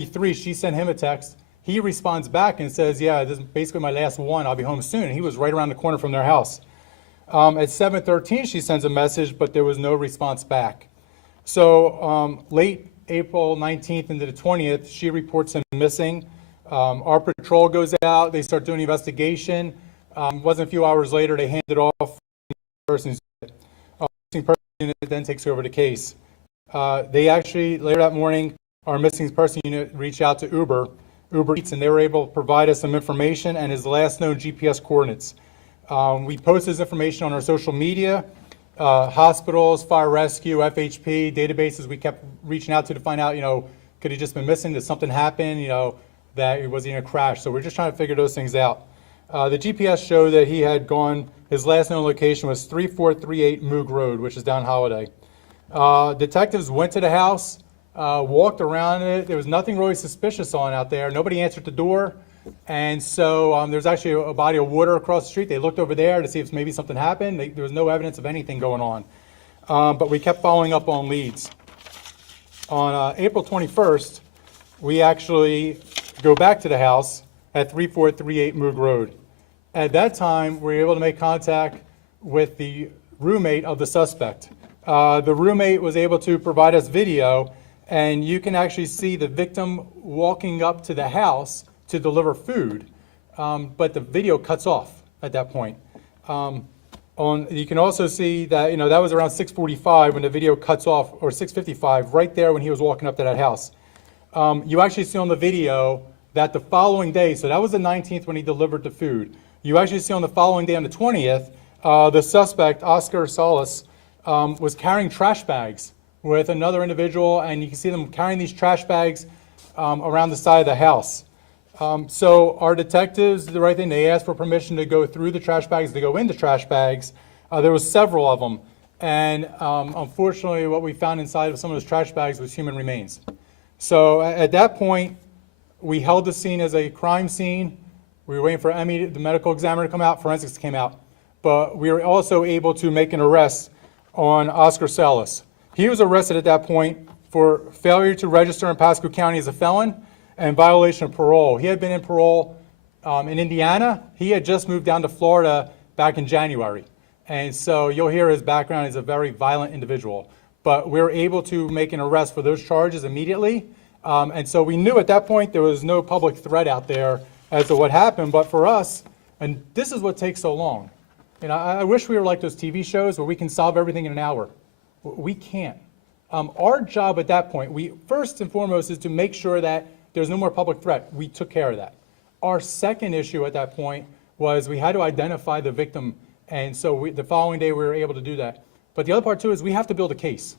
7:43, she sent him a text. He responds back and says, yeah, this is basically my last one. I'll be home soon. And he was right around the corner from their house. At 7:13, she sends a message, but there was no response back. So late April 19th into the 20th, she reports him missing. Our patrol goes out. They start doing the investigation. Wasn't a few hours later, they hand it off to the person's missing person unit, then takes over the case. They actually, later that morning, our missing person unit reached out to Uber Eats, and they were able to provide us some information and his last known GPS coordinates. We post this information on our social media, hospitals, fire rescue, FHP, databases. We kept reaching out to find out, could he just been missing? Did something happen? That he was in a crash. So we're just trying to figure those things out. The GPS showed that he had gone, his last known location was 3438 Moog Road, which is down Holiday. Detectives went to the house, walked around it. There was nothing really suspicious on out there. Nobody answered the door. And so there's actually a body of water across the street. They looked over there to see if maybe something happened. There was no evidence of anything going on. But we kept following up on leads. On April 21st, we actually go back to the house at 3438 Moog Road. At that time, we were able to make contact with the roommate of the suspect. The roommate was able to provide us video, and you can actually see the victim walking up to the house to deliver food, but the video cuts off at that point. You can also see that, that was around 6:45 when the video cuts off, or 6:55, right there when he was walking up to that house. You actually see on the video that the following day, so that was the 19th when he delivered the food. You actually see on the following day, on the 20th, the suspect, Oscar Solis, was carrying trash bags with another individual, and you can see them carrying these trash bags around the side of the house. So our detectives did the right thing. They asked for permission to go through the trash bags, to go into trash bags. There was several of them. And unfortunately, what we found inside of some of those trash bags was human remains. So at that point, we held the scene as a crime scene. We were waiting for Emmy, the medical examiner, to come out. Forensics came out. But we were also able to make an arrest on Oscar Solis. He was arrested at that point for failure to register in Pasco County as a felon and violation of parole. He had been in parole in Indiana. He had just moved down to Florida back in January. And so you'll hear his background. He's a very violent individual. But we were able to make an arrest for those charges immediately. And so we knew at that point there was no public threat out there as to what happened. But for us, and this is what takes so long. I wish we were like those TV shows where we can solve everything in an hour. We can't. Our job at that point, first and foremost, is to make sure that there's no more public threat. We took care of that. Our second issue at that point was we had to identify the victim, and so the following day we were able to do that. But the other part too is we have to build a case.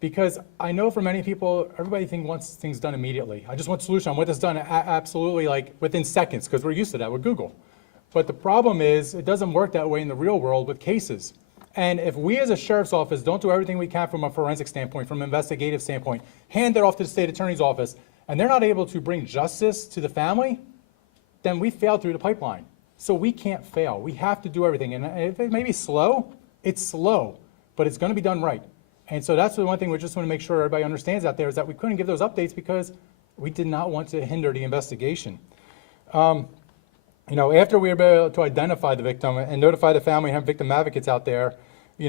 Because I know for many people, everybody wants things done immediately. I just want a solution. I want this done absolutely like within seconds, because we're used to that with Google. But the problem is it doesn't work that way in the real world with cases. And if we as a sheriff's office don't do everything we can from a forensic standpoint, from an investigative standpoint, hand it off to the state attorney's office, and they're not able to bring justice to the family, then we failed through the pipeline. So we can't fail. We have to do everything. And if it may be slow, it's slow, but it's going to be done right. And so that's the one thing we just want to make sure everybody understands out there, is that we couldn't give those updates because we did not want to hinder the investigation. After we were able to identify the victim and notify the family and have victim advocates out there, we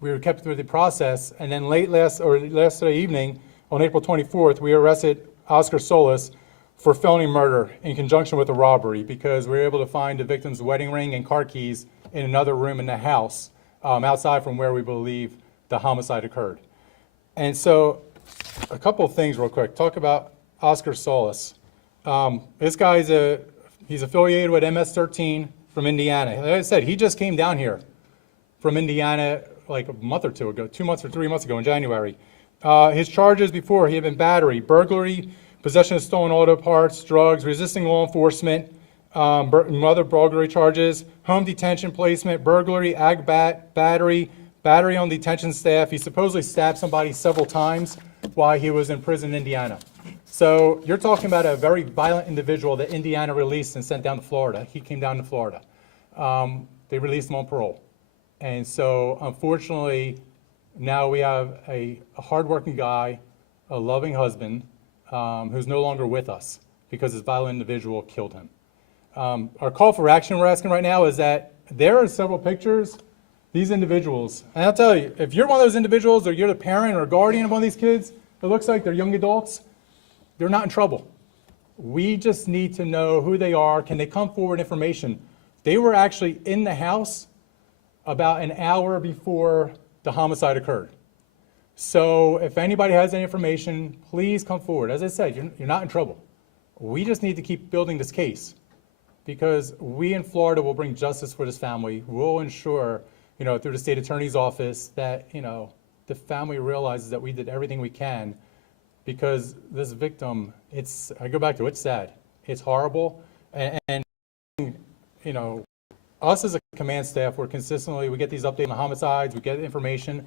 were kept through the process. And then last evening, on April 24th, we arrested Oscar Solis for felony murder in conjunction with a robbery, because we were able to find the victim's wedding ring and car keys in another room in the house outside from where we believe the homicide occurred. And so a couple of things real quick. Talk about Oscar Solis. This guy's he's affiliated with MS-13 from Indiana. Like I said, he just came down here from Indiana like a month or two ago, 2 months or 3 months ago in January. His charges before, he had been battery, burglary, possession of stolen auto parts, drugs, resisting law enforcement, other burglary charges, home detention placement, burglary, battery on detention staff. He supposedly stabbed somebody several times while he was in prison in Indiana. So you're talking about a very violent individual that Indiana released and sent down to Florida. He came down to Florida. They released him on parole. And so unfortunately, now we have a hardworking guy, a loving husband, who's no longer with us because this violent individual killed him. Our call for action we're asking right now is that there are several pictures, these individuals, and I'll tell you, if you're one of those individuals or you're the parent or guardian of one of these kids, it looks like they're young adults, they're not in trouble. We just need to know who they are. Can they come forward information? They were actually in the house about an hour before the homicide occurred. So if anybody has any information, please come forward. As I said, you're not in trouble. We just need to keep building this case because we in Florida will bring justice for this family. We'll ensure, through the state attorney's office that, the family realizes that we did everything we can because this victim, I go back to it's sad. It's horrible. And us as a command staff, we get these updates on the homicides, we get information.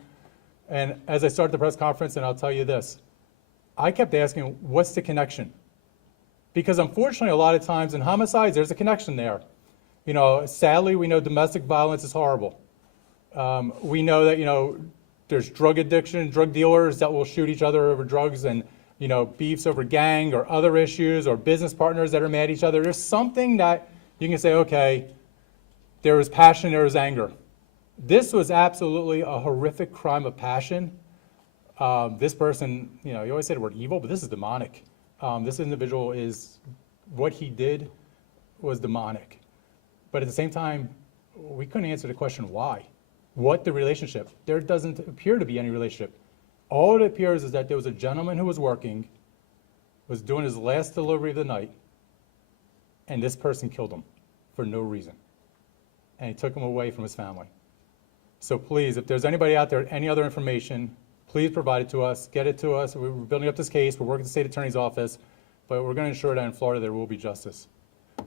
And as I start the press conference, and I'll tell you this, I kept asking, what's the connection? Because unfortunately, a lot of times in homicides, there's a connection there. Sadly, we know domestic violence is horrible. We know that, there's drug addiction, drug dealers that will shoot each other over drugs and, beefs over gang or other issues or business partners that are mad at each other. There's something that you can say, okay, there was passion, there was anger. This was absolutely a horrific crime of passion. This person, you always say the word evil, but this is demonic. This individual what he did was demonic. But at the same time, we couldn't answer the question why. What the relationship? There doesn't appear to be any relationship. All it appears is that there was a gentleman who was working, was doing his last delivery of the night, and this person killed him for no reason. And he took him away from his family. So please, if there's anybody out there, any other information, please provide it to us, get it to us. We're building up this case, we're working with the state attorney's office, but we're going to ensure that in Florida there will be justice.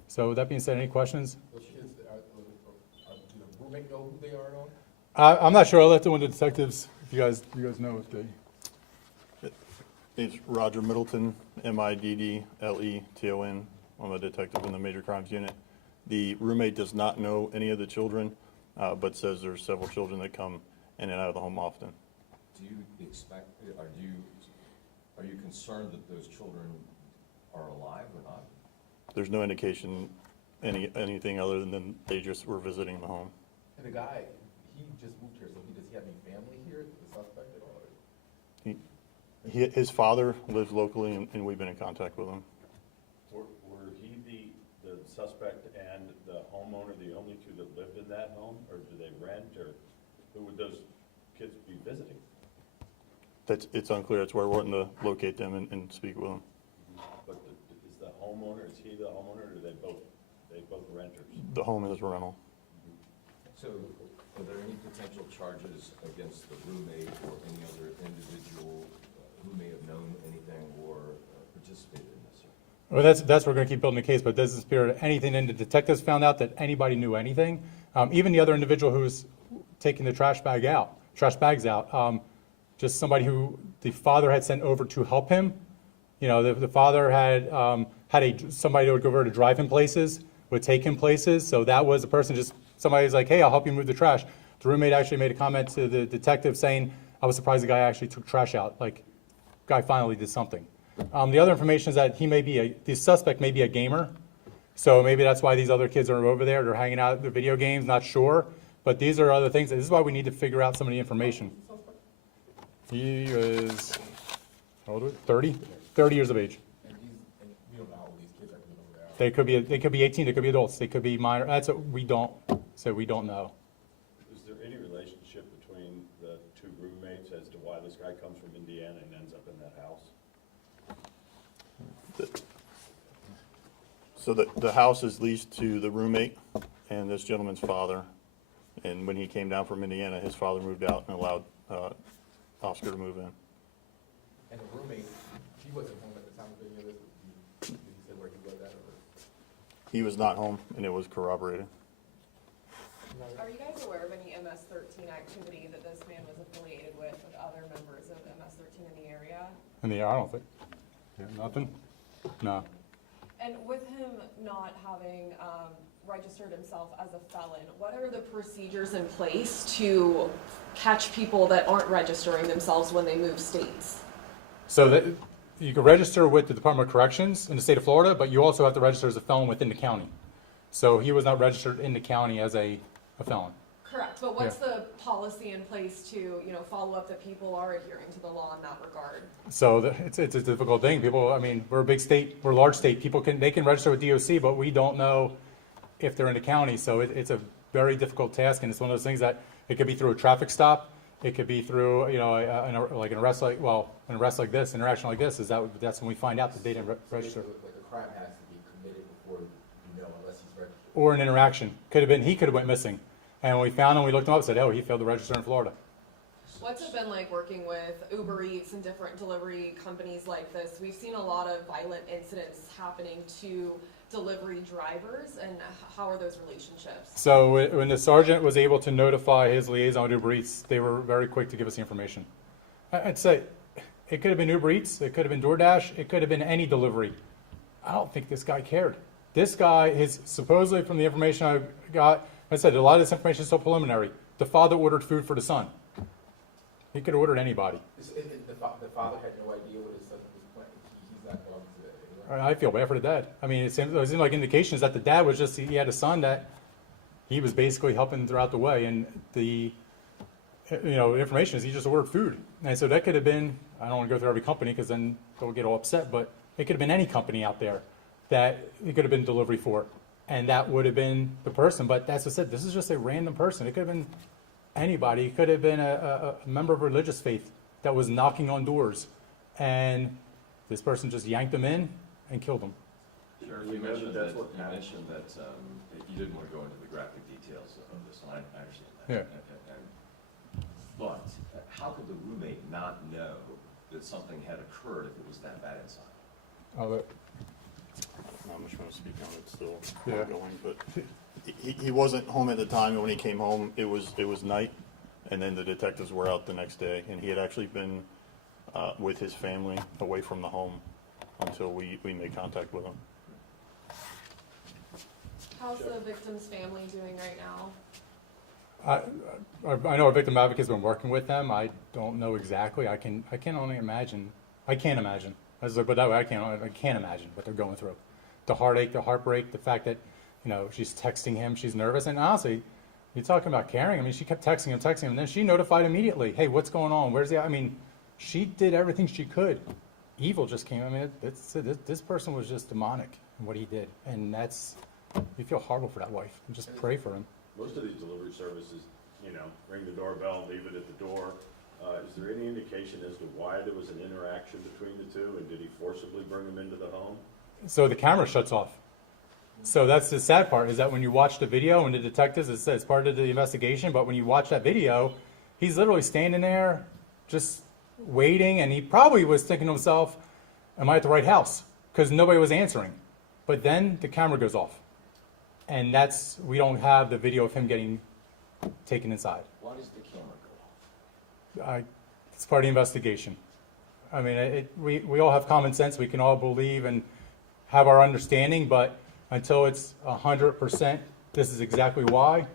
So with that being said, any questions? Those kids, do the roommate know who they are at all? I'm not sure. I'll let one of the detectives, if you guys know if they. It's Roger Middleton, Middleton. I'm a detective in the Major Crimes Unit. The roommate does not know any of the children, but says there's several children that come in and out of the home often. Do you expect, are you concerned that those children are alive or not? There's no indication anything other than they just were visiting the home. And the guy, he just moved here, so does he have any family here, the suspect at all? His father lives locally, and we've been in contact with him. Were he the suspect and the homeowner the only two that lived in that home, or do they rent, or who would those kids be visiting? It's unclear. That's why we're wanting to locate them and speak with them. But is the homeowner, is he the homeowner, or are they both renters? The home is rental. So are there any potential charges against the roommate or any other individual who may have known anything or participated in this? Well, that's what we're going to keep building the case, but it doesn't appear anything in the detectives found out that anybody knew anything. Even the other individual who's taking the trash bags out, just somebody who the father had sent over to help him. The father had somebody that would go over to drive him places, would take him places. So that was a person, just somebody's like, hey, I'll help you move the trash. The roommate actually made a comment to the detective saying, I was surprised the guy actually took trash out. Like, guy finally did something. The other information is that the suspect may be a gamer. So maybe that's why these other kids are over there. They're hanging out at the video games, not sure. But these are other things. This is why we need to figure out some of the information. He is, how old are we? 30? 30 years of age. And we don't know how old these kids are coming over there. They could be 18, they could be adults, they could be minor. That's what we don't know. Is there any relationship between the two roommates as to why this guy comes from Indiana and ends up in that house? So the house is leased to the roommate and this gentleman's father. And when he came down from Indiana, his father moved out and allowed Oscar to move in. And the roommate, he wasn't home at the time of any of this. Did he say where he was at? Or? He was not home, and it was corroborated. Are you guys aware of any MS-13 activity that this man was affiliated with other members of MS-13 in the area? I don't think. Yeah, nothing? No. And with him not having registered himself as a felon, what are the procedures in place to catch people that aren't registering themselves when they move states? So that, you can register with the Department of Corrections in the state of Florida, but you also have to register as a felon within the county. So he was not registered in the county as a felon. Correct, but what's the policy in place to, you know, follow up that people are adhering to the law in that regard? So it's a difficult thing. People, I mean, we're a big state, we're a large state. People they can register with DOC, but we don't know if they're in the county. So it's a very difficult task, and it's one of those things that it could be through a traffic stop. It could be through, you know, an arrest like this, interaction like this. That's when we find out that they didn't register. Like a crime has to be committed before you know, unless he's registered. Or an interaction. He could have went missing. And when we found him, we looked him up and said, oh, he failed to register in Florida. What's it been like working with Uber Eats and different delivery companies like this? We've seen a lot of violent incidents happening to delivery drivers, and how are those relationships? So when the sergeant was able to notify his liaison with Uber Eats, they were very quick to give us the information. I'd say it could have been Uber Eats, it could have been DoorDash, it could have been any delivery. I don't think this guy cared. This guy is supposedly, from the information I got, I said a lot of this information is so preliminary. The father ordered food for the son. He could have ordered anybody. The father had no idea what his son was planning. He's not going to anywhere. I feel bad for the dad. I mean, it seemed like indications that the dad was just, he had a son that he was basically helping throughout the way. And the, you know, information is he just ordered food. And so that could have been, I don't want to go through every company because then they'll get all upset, but it could have been any company out there that it could have been delivery for. And that would have been the person. But that's what I said, this is just a random person. It could have been anybody. It could have been a member of religious faith that was knocking on doors. And this person just yanked them in and killed them. Sheriff, You you know mentioned that's that, what you happened. mentioned that you didn't want to go into the graphic details of this, and I understand that. Yeah. But how could the roommate not know that something had occurred if it was that bad inside? Not much want to speak on it, still Yeah. ongoing, but he wasn't home at the time, and when he came home, it was night, and then the detectives were out the next day, and he had actually been with his family away from the home until we made contact with him. How's the victim's family doing right now? I know our victim advocate's been working with them. I don't know exactly. I can only imagine. I can't imagine. But that way I can't imagine what they're going through. The heartache, the heartbreak, the fact that, you know, she's texting him, she's nervous. And honestly, you're talking about caring. I mean, she kept texting him, and then she notified immediately, hey, what's going on? Where's the, I mean, she did everything she could. Evil just came. I mean, this person was just demonic in what he did. And you feel horrible for that wife. And just pray for him. Most of these delivery services, you know, ring the doorbell and leave it at the door. Is there any indication as to why there was an interaction between the two, and did he forcibly bring them into the home? So the camera shuts off. So that's the sad part, is that when you watch the video, and the detectives, it's part of the investigation, but when you watch that video, he's literally standing there just waiting, and he probably was thinking to himself, am I at the right house? Because nobody was answering. But then the camera goes off. And we don't have the video of him getting taken inside. Why does the camera go off? It's part of the investigation. I mean, we all have common sense. We can all believe and have our understanding, but until it's 100%, this is exactly why.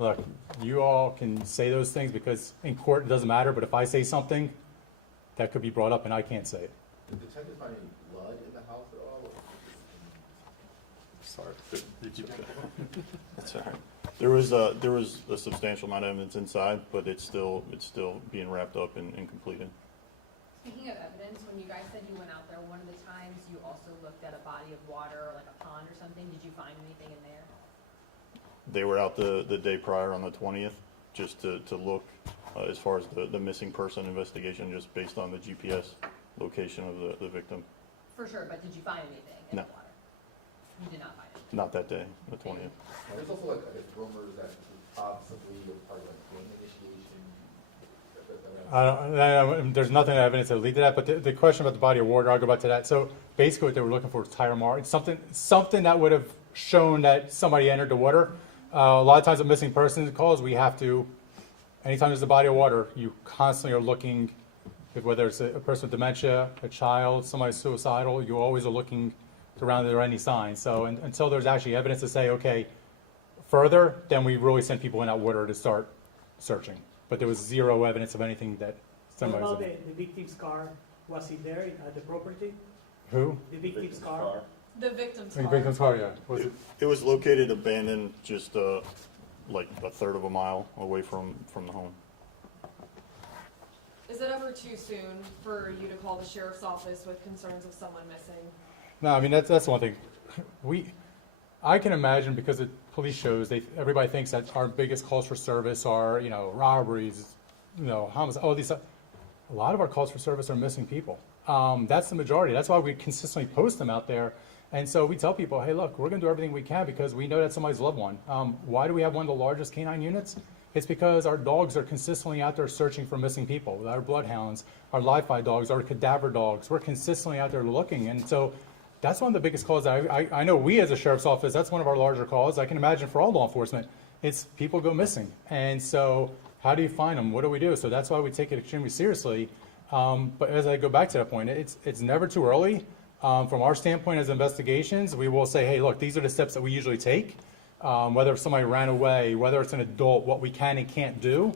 Look, you all can say those things because in court it doesn't matter, but if I say something, that could be brought up and I can't say it. Did the detective find any blood in the house at all? Sorry. That's all right. There was a substantial amount of evidence inside, but it's still being wrapped up and completed. Speaking of evidence, when you guys said you went out there, one of the times you also looked at a body of water or like a pond or something. Did you find anything in there? They were out the day prior on the 20th, just to look as far as the missing person investigation, just based on the GPS location of the victim. For sure, but did you find anything in No. the water? You did not find anything. Not that day, the 20th. There's also like, I guess, rumors that possibly it was part of like gang initiation. There's nothing evidence that lead to that, but the question about the body of water, I'll go back to that. So basically what they were looking for was tire marks, something that would have shown that somebody entered the water. A lot of times with missing persons calls, we have to, anytime there's a body of water, you constantly are looking, whether it's a person with dementia, a child, somebody suicidal, you always are looking around if there are any signs. So until there's actually evidence to say, okay, further, then we really send people in that water to start searching. But there was zero evidence of anything that What somebody was about in. the victim's car? Was he there at the property? Who? The victim's car? The victim's In car. victim's car, yeah. Was it? It was located abandoned just like a third of a mile away from the home. Is it ever too soon for you to call the sheriff's office with concerns of someone missing? No, I mean, that's one thing. I can imagine because of police shows, everybody thinks that our biggest calls for service are, robberies, homicides, all these. A lot of our calls for service are missing people. That's the majority. That's why we consistently post them out there. And so we tell people, hey, look, we're going to do everything we can because we know that's somebody's loved one. Why do we have one of the largest canine units? It's because our dogs are consistently out there searching for missing people. Our bloodhounds, our live-fire dogs, our cadaver dogs, we're consistently out there looking. And so that's one of the biggest calls. I know we as a sheriff's office, that's one of our larger calls. I can imagine for all law enforcement, it's people go missing. And so how do you find them? What do we do? So that's why we take it extremely seriously. But as I go back to that point, it's never too early. From our standpoint as investigations, we will say, hey, look, these are the steps that we usually take. Whether somebody ran away, whether it's an adult, what we can and can't do.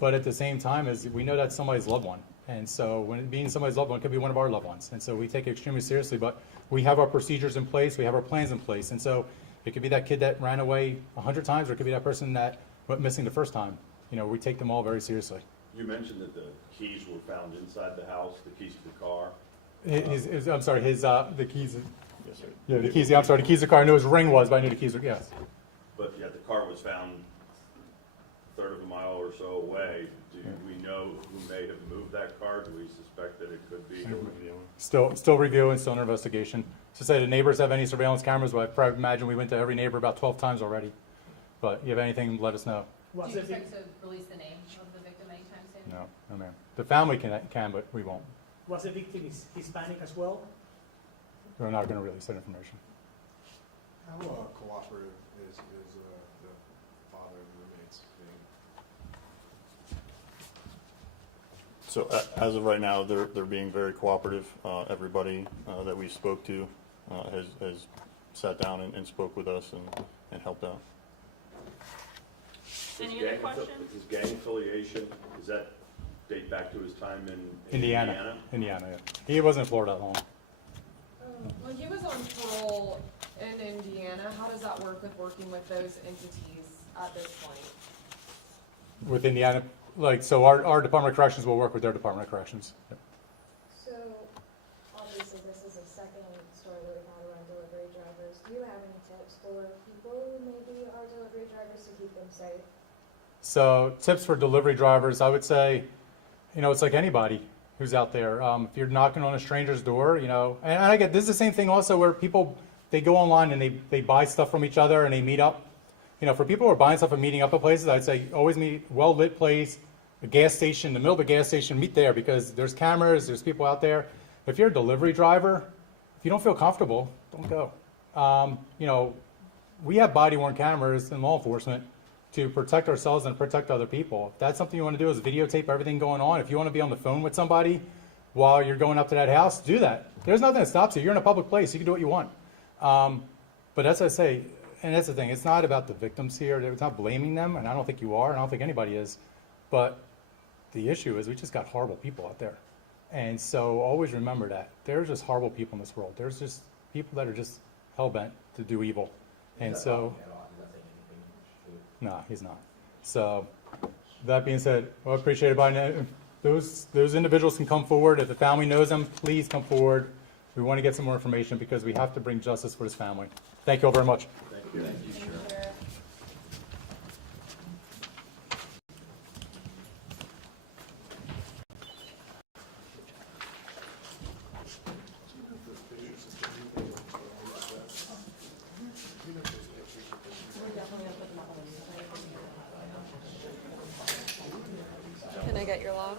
But at the same time, is we know that's somebody's loved one. And so when it being somebody's loved one, it could be one of our loved ones. And so we take it extremely seriously. But we have our procedures in place. We have our plans in place. And so it could be that kid that ran away 100 times, or it could be that person that went missing the first time. We take them all very seriously. You mentioned that the keys were found inside the house, the keys to the car. I'm sorry, the keys. Yes, sir. Yeah, the keys. Yeah, I'm sorry, the keys to the car. I knew his ring was, but I knew the keys were, yes. But yet the car was found a third of a mile or so away. Do we know who may have moved that car? Do we suspect that it could be? Still reviewing, still under investigation. To say the neighbors have any surveillance cameras, but I probably imagine we went to every neighbor about 12 times already. But if you have anything, let us know. Do Was you the vic- expect to release the name of the victim anytime soon? No, ma'am. The family can, but we won't. Was the victim Hispanic as well? We're not going to release that information. How cooperative is the father and the roommates being? So as of right now, they're being very cooperative. Everybody that we spoke to has sat down and spoke with us and helped out. Any other questions? His gang affiliation, does that date back to his time in Indiana, yeah. He wasn't in Florida that long. When he was on parole in Indiana, how does that work with working with those entities at this point? With Indiana, so our Department of Corrections will work with their Department of Corrections. Yep. So, obviously, this is a second story that we've had around delivery drivers. Do you have any tips for people who maybe are delivery drivers to keep them safe? So tips for delivery drivers, I would say, it's like anybody who's out there. If you're knocking on a stranger's door, and I get this is the same thing also where people, they go online and they buy stuff from each other and they meet up. For people who are buying stuff and meeting up at places, I'd say always meet well-lit place, a gas station, in the middle of the gas station, meet there because there's cameras, there's people out there. If you're a delivery driver, if you don't feel comfortable, don't go. We have body-worn cameras in law enforcement to protect ourselves and protect other people. If that's something you want to do is videotape everything going on. If you want to be on the phone with somebody while you're going up to that house, do that. There's nothing that stops you. You're in a public place. You can do what you want. But as I say, and that's the thing, it's not about the victims here. It's not blaming them, and I don't think you are, and I don't think anybody is. But the issue is we just got horrible people out there. And so always remember that. There's just horrible people in this world. There's just people that are just hell-bent to do evil. And so... No, he's not. So, that being said, I appreciate it. By those individuals can come forward. If the family knows them, please come forward. We want to get some more information because we have to bring justice for this family. Thank you all very much. Thank you. Thank you, Sheriff. Can I get your log?